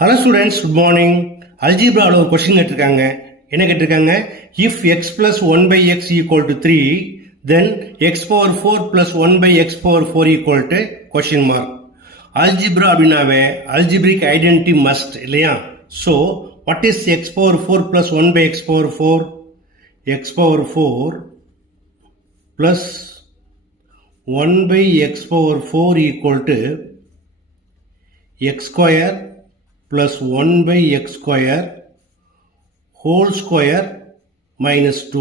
Hello students, good morning. Algebra ஒரு question கேட்டிருக்காங்க. என்ன கேட்டிருக்காங்க? If x plus 1 by x equal to 3, then x power 4 plus 1 by x power 4 equal to question mark. Algebra அப்படின்னாவே algebraic identity must இல்லையா? So, what is x power 4 plus 1 by x power 4? x power 4 plus 1 by x power 4 equal to x square plus 1 by x square whole square minus 2.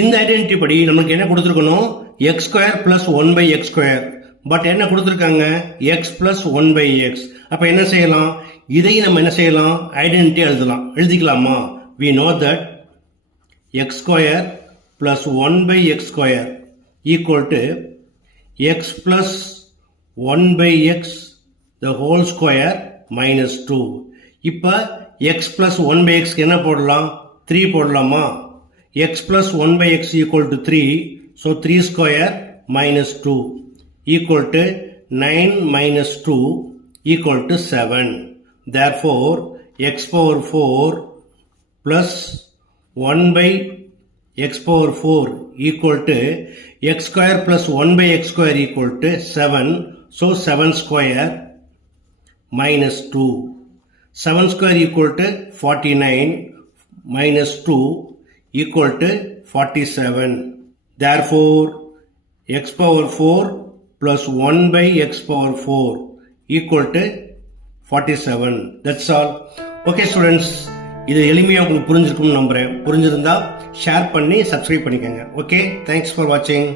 இந்த identity படி நமக்கு என்ன கொடுத்துருக்கணும்? x square plus 1 by x square. But என்ன கொடுத்துருக்காங்க? x plus 1 by x. அப்ப என்ன செய்யலாம்? இதை நம்ம என்ன செய்யலாம்? Identity எழுதிக்கலாமா? We know that x square plus 1 by x square equal to x plus 1 by x the whole square minus 2. இப்ப x plus 1 by x என்ன போடலாம்? 3 போடலாமா? x plus 1 by x equal to 3. So 3 square minus 2 equal to 9 minus 2 equal to 7. Therefore, x power 4 plus 1 by x power 4 equal to x square plus 1 by x square equal to 7. So 7 square minus 2. 7 square equal to 49 minus 2 equal to 47. Therefore, x power 4 plus 1 by x power 4 equal to 47. That's all. Okay students, இது எளிமையாக உங்களுக்கு புரிஞ்சிருக்கும்னு நம்புறேன். புரிஞ்சிருந்தா share பண்ணி subscribe பண்ணிக்கோங்க. Okay, thanks for வாட்சிங்.